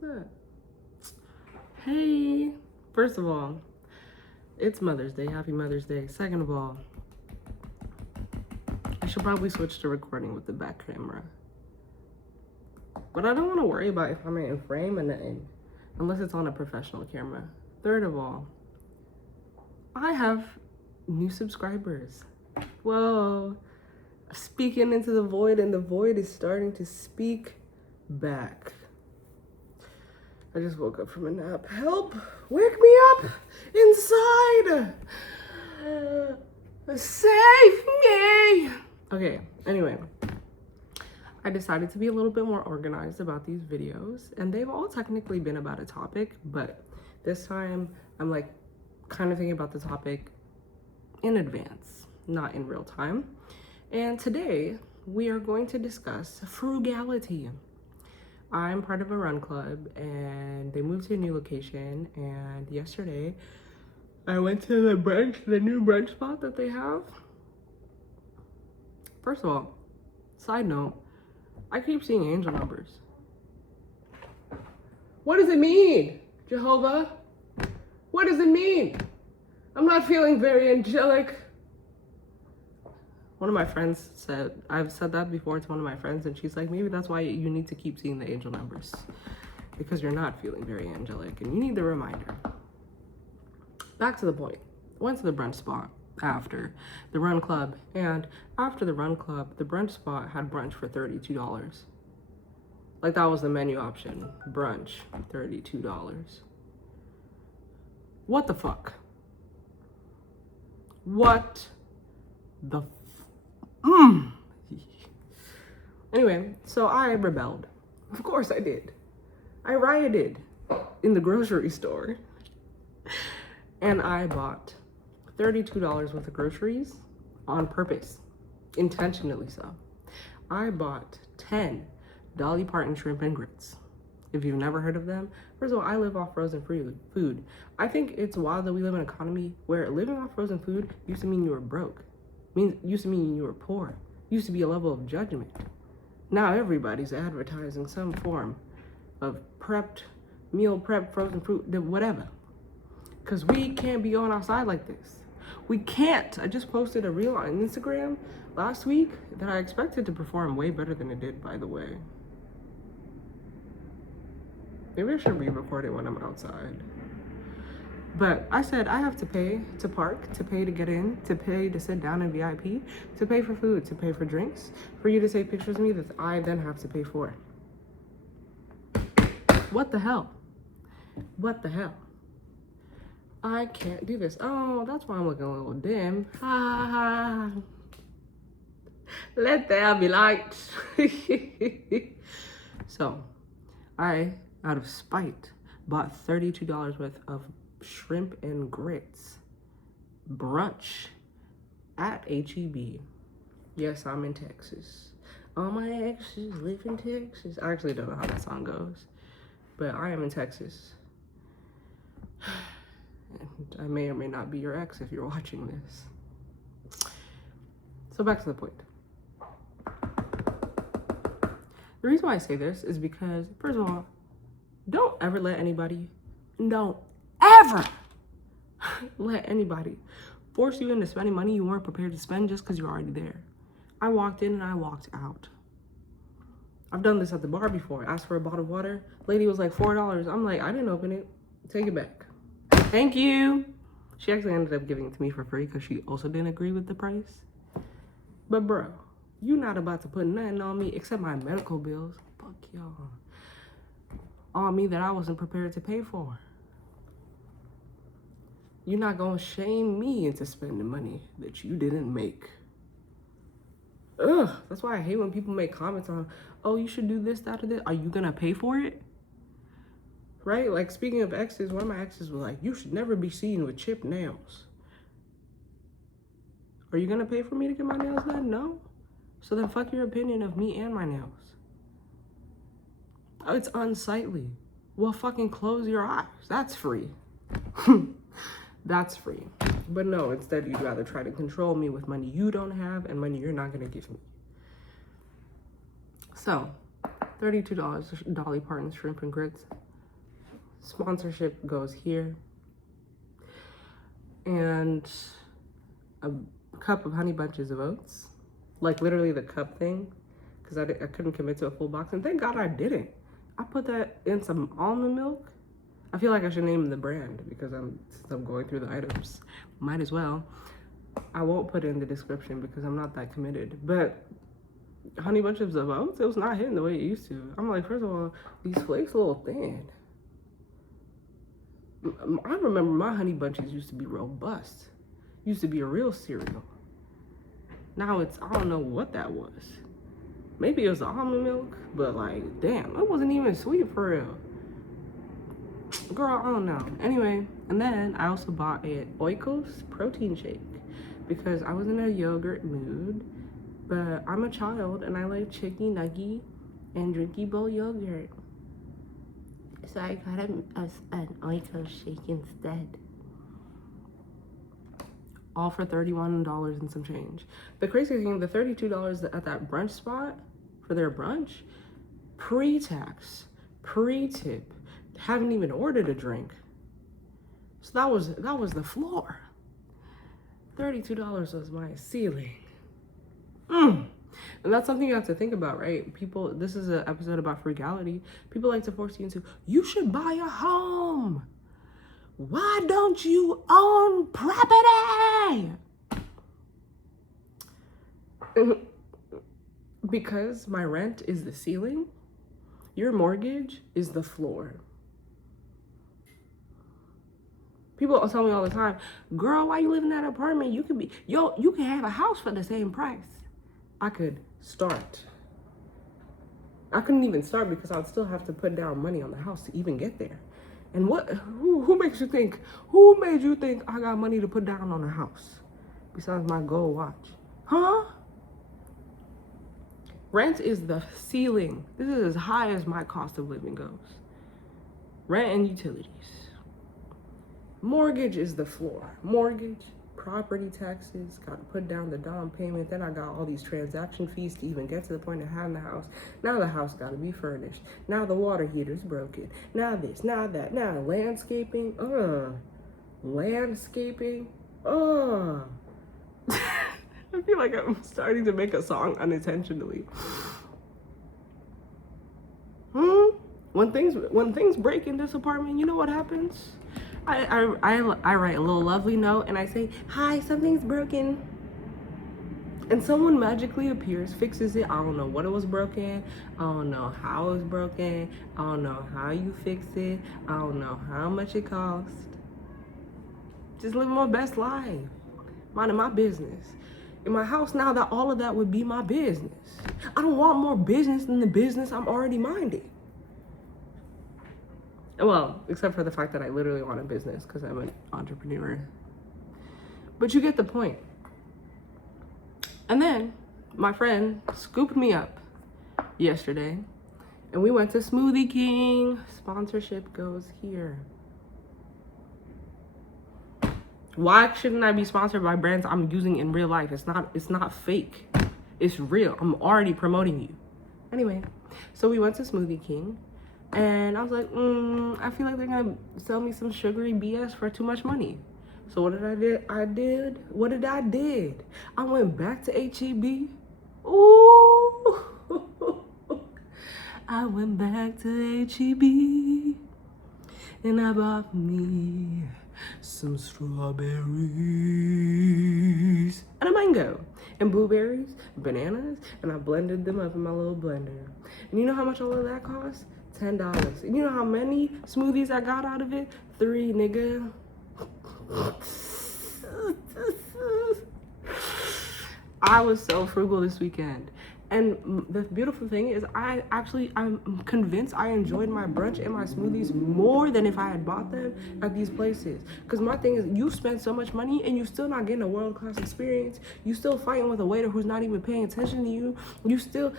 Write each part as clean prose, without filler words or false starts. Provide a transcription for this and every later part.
that? Hey, first of all, it's Mother's Day. Happy Mother's Day. Second of all, I should probably switch to recording with the back camera. But I don't want to worry about if I'm in frame or nothing, unless it's on a professional camera. Third of all, I have new subscribers. Whoa. Speaking into the void, and the void is starting to speak back. I just woke up from a nap. Help! Wake me up! Inside! Save me! Okay, anyway. I decided to be a little bit more organized about these videos, and they've all technically been about a topic, but this time I'm like kind of thinking about the topic in advance, not in real time. And today we are going to discuss frugality. I'm part of a run club and they moved to a new location, and yesterday I went to the brunch, the new brunch spot that they have. First of all, side note, I keep seeing angel numbers. What does it mean, Jehovah? What does it mean? I'm not feeling very angelic. One of my friends said, I've said that before to one of my friends, and she's like, maybe that's why you need to keep seeing the angel numbers, because you're not feeling very angelic and you need the reminder. Back to the point. Went to the brunch spot after the run club, and after the run club, the brunch spot had brunch for $32. Like, that was the menu option. Brunch, $32. What the fuck? What the Anyway, so I rebelled. Of course I did. I rioted in the grocery store. And I bought $32 worth of groceries on purpose. Intentionally so. I bought 10 Dolly Parton shrimp and grits. If you've never heard of them, first of all, I live off frozen food. I think it's wild that we live in an economy where living off frozen food used to mean you were broke. Used to mean you were poor. Used to be a level of judgment. Now everybody's advertising some form of meal prep, frozen fruit, whatever. Because we can't be going outside like this. We can't. I just posted a reel on Instagram last week that I expected to perform way better than it did, by the way. Maybe I should re-record it when I'm outside. But I said I have to pay to park, to pay to get in, to pay to sit down in VIP, to pay for food, to pay for drinks, for you to take pictures of me that I then have to pay for. What the hell? What the hell? I can't do this. Oh, that's why I'm looking a little dim. Ha ha ha. Let there be light. So, I, out of spite, bought $32 worth of shrimp and grits brunch at HEB. Yes, I'm in Texas. All my exes live in Texas. I actually don't know how that song goes, but I am in Texas. And I may or may not be your ex if you're watching this. So back to the point. The reason why I say this is because, first of all, don't ever let anybody force you into spending money you weren't prepared to spend just because you're already there. I walked in and I walked out. I've done this at the bar before. I asked for a bottle of water. Lady was like, $4. I'm like, I didn't open it. Take it back. Thank you. She actually ended up giving it to me for free because she also didn't agree with the price. But bro, you not about to put nothing on me except my medical bills. Fuck y'all. On me that I wasn't prepared to pay for. You're not gonna shame me into spending money that you didn't make. Ugh, that's why I hate when people make comments on, oh, you should do this, that, or this. Are you gonna pay for it? Right? Like, speaking of exes, one of my exes was like, you should never be seen with chipped nails. Are you gonna pay for me to get my nails done? No. So then fuck your opinion of me and my nails. Oh, it's unsightly. Well, fucking close your eyes. That's free. That's free. But no, instead you'd rather try to control me with money you don't have and money you're not gonna give me. So, $32 Dolly Parton shrimp and grits. Sponsorship goes here. And a cup of honey bunches of oats. Like literally the cup thing. Because I couldn't commit to a full box. And thank God I didn't. I put that in some almond milk. I feel like I should name the brand because since I'm going through the items. Might as well. I won't put it in the description because I'm not that committed. But honey bunches of oats, it was not hitting the way it used to. I'm like, first of all, these flakes a little thin. I remember my honey bunches used to be robust. Used to be a real cereal. Now it's, I don't know what that was. Maybe it was almond milk, but like, damn, it wasn't even sweet for real. Girl, I don't know. Anyway, and then I also bought a Oikos protein shake because I was in a yogurt mood, but I'm a child and I like chicky nuggy and drinky bowl yogurt. So I got an Oikos shake instead. All for $31 and some change. The crazy thing, the $32 at that brunch spot for their brunch, pre-tax, pre-tip, haven't even ordered a drink. So that was the floor. $32 was my ceiling. And that's something you have to think about, right? People, this is an episode about frugality. People like to force you into, you should buy a home. Why don't you own property? Because my rent is the ceiling, your mortgage is the floor. People tell me all the time, girl, why you live in that apartment? You can have a house for the same price. I could start. I couldn't even start because I'd still have to put down money on the house to even get there. And who makes you think, who made you think I got money to put down on a house besides my gold watch? Huh? Rent is the ceiling. This is as high as my cost of living goes. Rent and utilities. Mortgage is the floor. Mortgage, property taxes, got to put down the down payment. Then I got all these transaction fees to even get to the point of having the house. Now the house got to be furnished. Now the water heater's broken. Now this, now that. Now landscaping. Landscaping. I feel like I'm starting to make a song unintentionally. When things break in this apartment, you know what happens? I write a little lovely note and I say, hi, something's broken. And someone magically appears, fixes it. I don't know what it was broken. I don't know how it was broken. I don't know how you fix it. I don't know how much it cost. Just living my best life. Minding my business. In my house now, that all of that would be my business. I don't want more business than the business I'm already minding. Well, except for the fact that I literally want a business because I'm an entrepreneur. But you get the point. And then my friend scooped me up yesterday and we went to Smoothie King. Sponsorship goes here. Why shouldn't I be sponsored by brands I'm using in real life? It's not fake. It's real. I'm already promoting you. Anyway, so we went to Smoothie King. And I was like, I feel like they're gonna sell me some sugary BS for too much money. So what did I do? I went back to H-E-B. Ooh. I went back to H-E-B. And I bought me some strawberries. And a mango. And blueberries, bananas. And I blended them up in my little blender. And you know how much all of that cost? $10. And you know how many smoothies I got out of it? 3, nigga. I was so frugal this weekend. And the beautiful thing is I'm convinced I enjoyed my brunch and my smoothies more than if I had bought them at these places. Because my thing is, you spend so much money and you're still not getting a world-class experience. You still fighting with a waiter who's not even paying attention to you. You still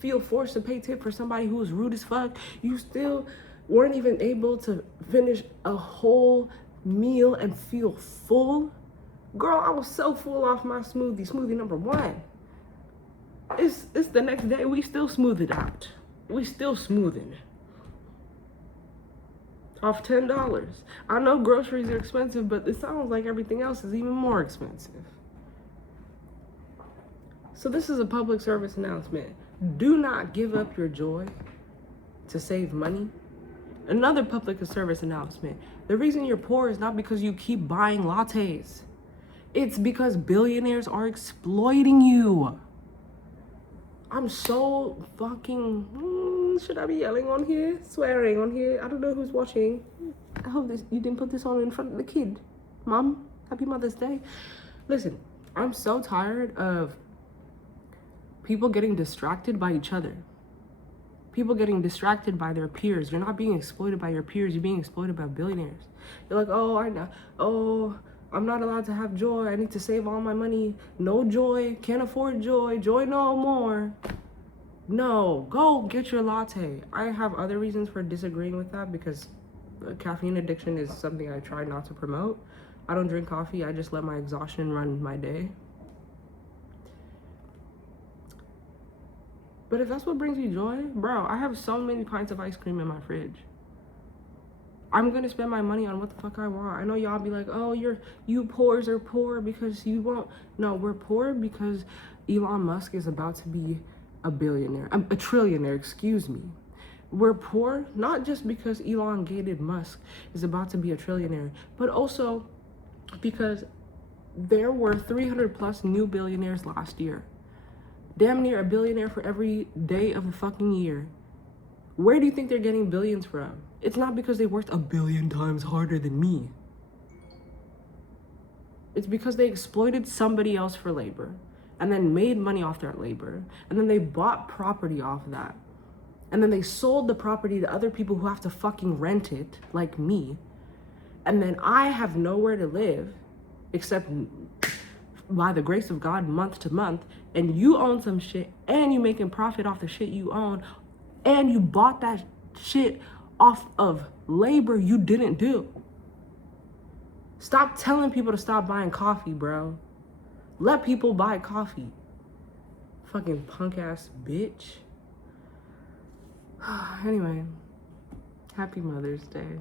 feel forced to pay tip for somebody who was rude as fuck. You still weren't even able to finish a whole meal and feel full. Girl, I was so full off my smoothie number 1. It's the next day, we still smooth it out. We still smoothing. off $10. I know groceries are expensive, but it sounds like everything else is even more expensive. So this is a public service announcement. Do not give up your joy to save money. Another public service announcement. The reason you're poor is not because you keep buying lattes. It's because billionaires are exploiting you. I'm so fucking, should I be yelling on here? Swearing on here? I don't know who's watching. I hope you didn't put this on in front of the kid. Mom, happy Mother's Day. Listen, I'm so tired of people getting distracted by each other. People getting distracted by their peers. You're not being exploited by your peers. You're being exploited by billionaires. You're like, oh, I know. Oh, I'm not allowed to have joy. I need to save all my money. No joy. Can't afford joy. Joy no more. No, go get your latte. I have other reasons for disagreeing with that because caffeine addiction is something I try not to promote. I don't drink coffee. I just let my exhaustion run my day. But if that's what brings you joy, bro, I have so many pints of ice cream in my fridge. I'm gonna spend my money on what the fuck I want. I know y'all be like, oh, you poors are poor because you won't. No, we're poor because Elon Musk is about to be a billionaire, a trillionaire, excuse me. We're poor not just because elongated Musk is about to be a trillionaire, but also because there were 300 plus new billionaires last year. Damn near a billionaire for every day of the fucking year. Where do you think they're getting billions from? It's not because they worked a billion times harder than me. It's because they exploited somebody else for labor and then made money off their labor. And then they bought property off of that. And then they sold the property to other people who have to fucking rent it, like me. And then I have nowhere to live except by the grace of God, month to month, and you own some shit and you making profit off the shit you own, and you bought that shit off of labor you didn't do. Stop telling people to stop buying coffee, bro. Let people buy coffee. Fucking punk ass bitch. Anyway, happy Mother's Day.